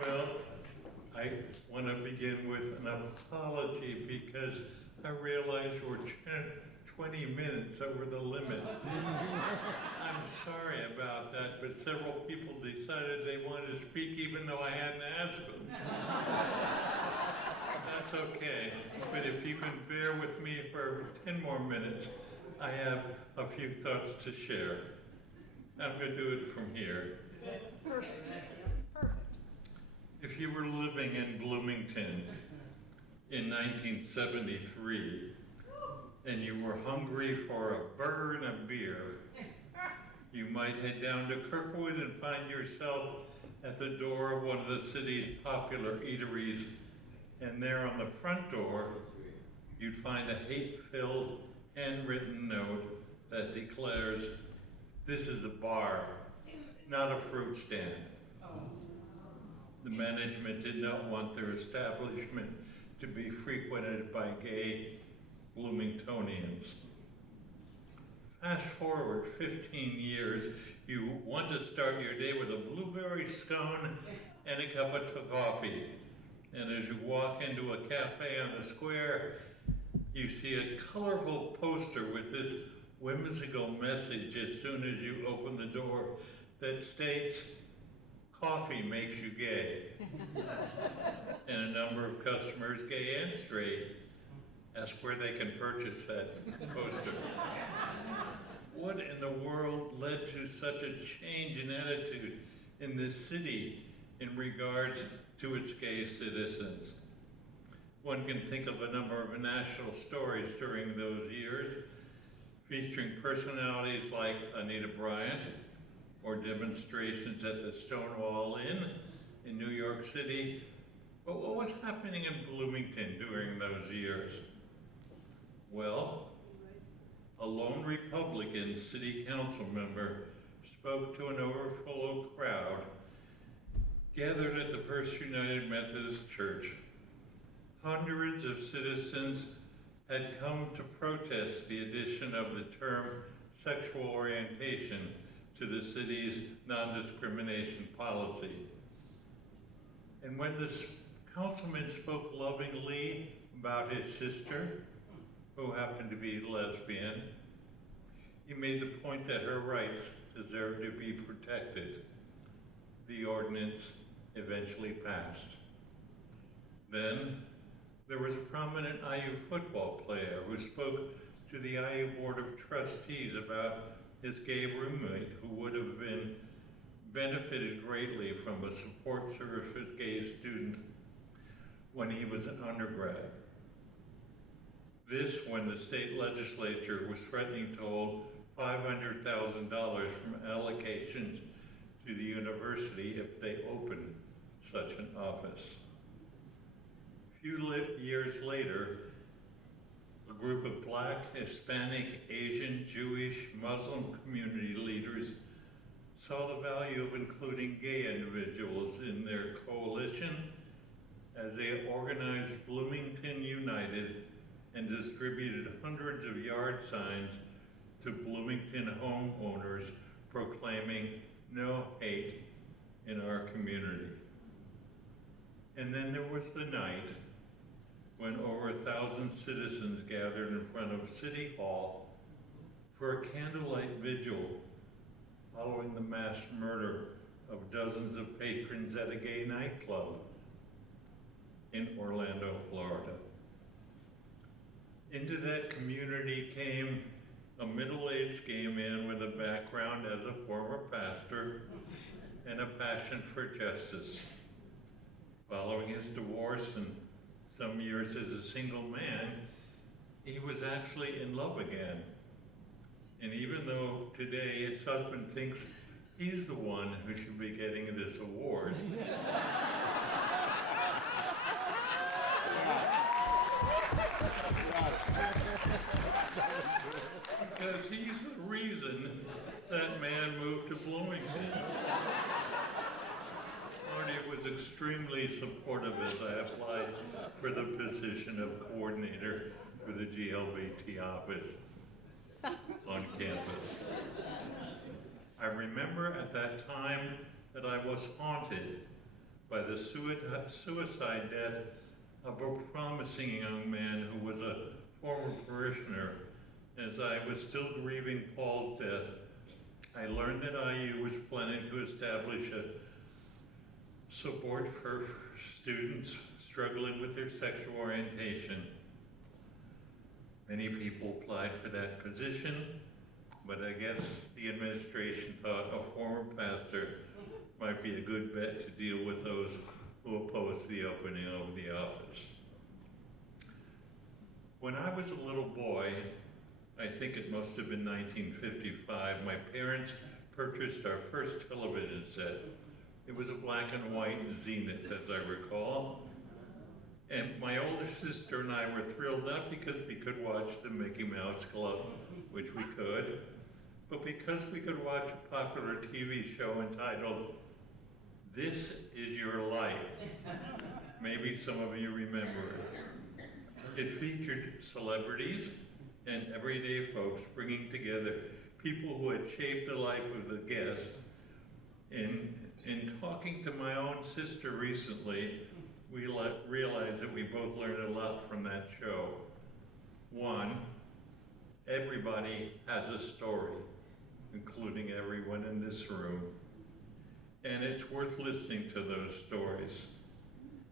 Well, I want to begin with an apology because I realize we're 20 minutes over the limit. I'm sorry about that, but several people decided they wanted to speak even though I hadn't asked them. That's okay, but if you can bear with me for 10 more minutes, I have a few thoughts to share. I'm going to do it from here. That's perfect. Perfect. If you were living in Bloomington in 1973 and you were hungry for a burger and a beer, you might head down to Kirkwood and find yourself at the door of one of the city's popular eateries, and there on the front door you'd find a hate-filled handwritten note that declares, "This is a bar, not a fruit stand." The management did not want their establishment to be frequented by gay Bloomingtonians. Fast forward 15 years, you want to start your day with a blueberry scone and a cup of coffee. And as you walk into a cafe on the square, you see a colorful poster with this whimsical message as soon as you open the door that states, "Coffee makes you gay." And a number of customers, gay and straight, ask where they can purchase that poster. What in the world led to such a change in attitude in this city in regards to its gay citizens? One can think of a number of national stories during those years, featuring personalities like Anita Bryant, or demonstrations at the Stonewall Inn in New York City. But what was happening in Bloomington during those years? Well, a lone Republican city council member spoke to an overflow crowd gathered at the First United Methodist Church. Hundreds of citizens had come to protest the addition of the term sexual orientation to the city's non-discrimination policy. And when this councilman spoke lovingly about his sister, who happened to be lesbian, he made the point that her rights deserved to be protected. The ordinance eventually passed. Then there was a prominent IU football player who spoke to the IU Board of Trustees about his gay roommate who would have been benefited greatly from a support service for gay students when he was an undergrad. This when the state legislature was threatening to hold $500,000 from allocations to the university if they opened such an office. A few years later, a group of Black, Hispanic, Asian, Jewish, Muslim community leaders saw the value of including gay individuals in their coalition as they organized Bloomington United and distributed hundreds of yard signs to Bloomington homeowners proclaiming "no hate" in our community. And then there was the night when over 1,000 citizens gathered in front of City Hall for a candlelight vigil following the mass murder of dozens of patrons at a gay nightclub in Orlando, Florida. Into that community came a middle-aged gay man with a background as a former pastor and a passion for justice. Following his divorce and some years as a single man, he was actually in love again. And even though today his husband thinks he's the one who should be getting this award, because he's the reason that man moved to Bloomington. Marty was extremely supportive as I applied for the position of coordinator for the GLBT office on campus. I remember at that time that I was haunted by the suicide death of a promising young man who was a former parishioner. As I was still grieving Paul's death, I learned that IU was planning to establish a support for students struggling with their sexual orientation. Many people applied for that position, but I guess the administration thought a former pastor might be a good bet to deal with those who opposed the opening of the office. When I was a little boy, I think it must have been 1955, my parents purchased our first television set. It was a black and white Zenith, as I recall. And my older sister and I were thrilled, not because we could watch the Mickey Mouse Club, which we could, but because we could watch a popular TV show entitled, This Is Your Life. Maybe some of you remember it. It featured celebrities and everyday folks bringing together people who had shaped the life of the guest. In talking to my own sister recently, we realized that we both learned a lot from that show. One, everybody has a story, including everyone in this room. And it's worth listening to those stories.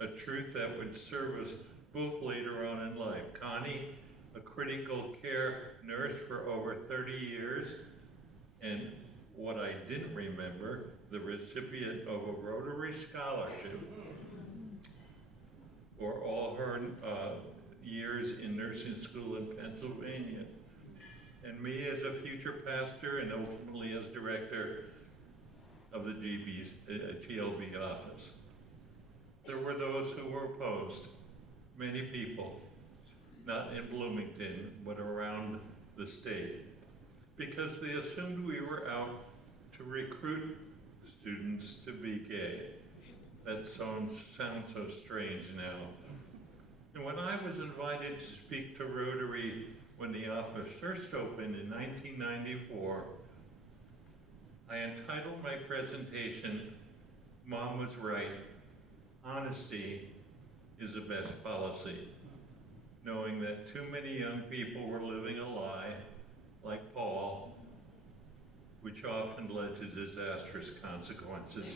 A truth that would serve us both later on in life. Connie, a critical care nurse for over 30 years, and what I didn't remember, the recipient of a Rotary scholarship for all her years in nursing school in Pennsylvania. And me as a future pastor and ultimately as director of the GLB office. There were those who were opposed, many people, not in Bloomington, but around the state, because they assumed we were out to recruit students to be gay. That sounds so strange now. And when I was invited to speak to Rotary when the office first opened in 1994, I entitled my presentation, Mom Was Right, Honesty is the Best Policy, knowing that too many young people were living a lie, like Paul, which often led to disastrous consequences.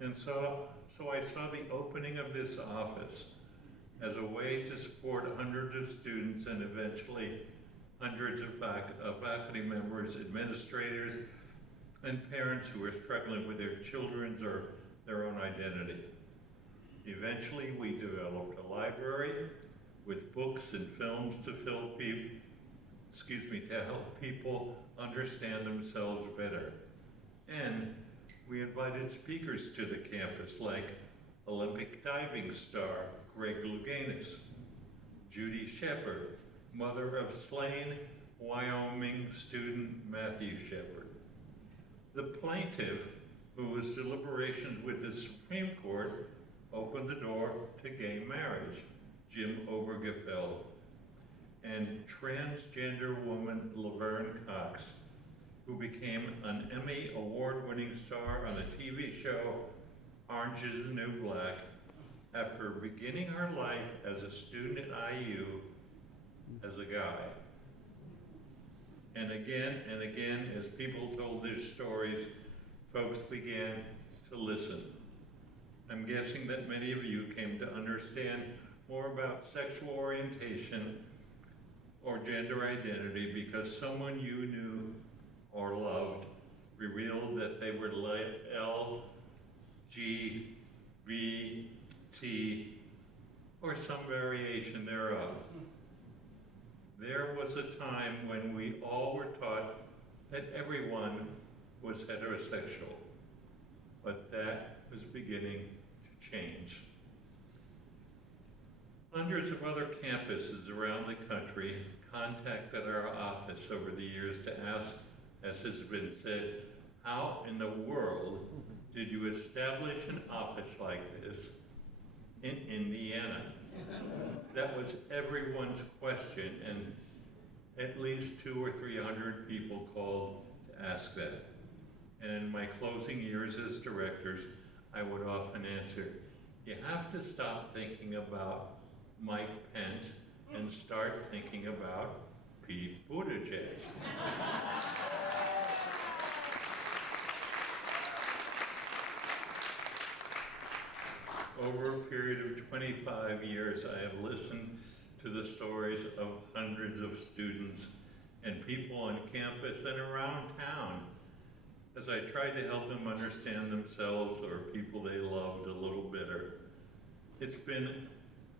And so I saw the opening of this office as a way to support hundreds of students and eventually hundreds of faculty members, administrators, and parents who were struggling with their children's or their own identity. Eventually, we developed a library with books and films to help people understand themselves better. And we invited speakers to the campus like Olympic diving star Greg Louganis, Judy Shepard, mother of slain Wyoming student Matthew Shepard. The plaintiff, who was deliberations with the Supreme Court, opened the door to gay marriage, Jim Obergefell, and transgender woman Laverne Cox, who became an Emmy award-winning star on the TV show Orange is the New Black after beginning her life as a student at IU as a guy. And again, as people told their stories, folks began to listen. I'm guessing that many of you came to understand more about sexual orientation or gender identity because someone you knew or loved revealed that they were L, G, B, T, or some variation thereof. There was a time when we all were taught that everyone was heterosexual, but that was beginning to change. Hundreds of other campuses around the country contacted our office over the years to ask, as has been said, how in the world did you establish an office like this in Indiana? That was everyone's question, and at least 200 or 300 people called to ask that. And in my closing years as directors, I would often answer, you have to stop thinking about Mike Pence and start thinking about Pete Buttigieg. Over a period of 25 years, I have listened to the stories of hundreds of students and people on campus and around town as I tried to help them understand themselves or people they loved a little better. It's been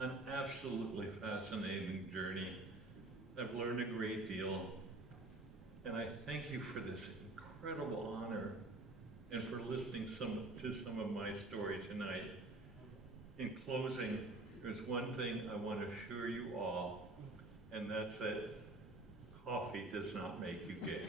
an absolutely fascinating journey. I've learned a great deal, and I thank you for this incredible honor and for listening to some of my story tonight. In closing, there's one thing I want to assure you all, and that's that coffee does not make you gay.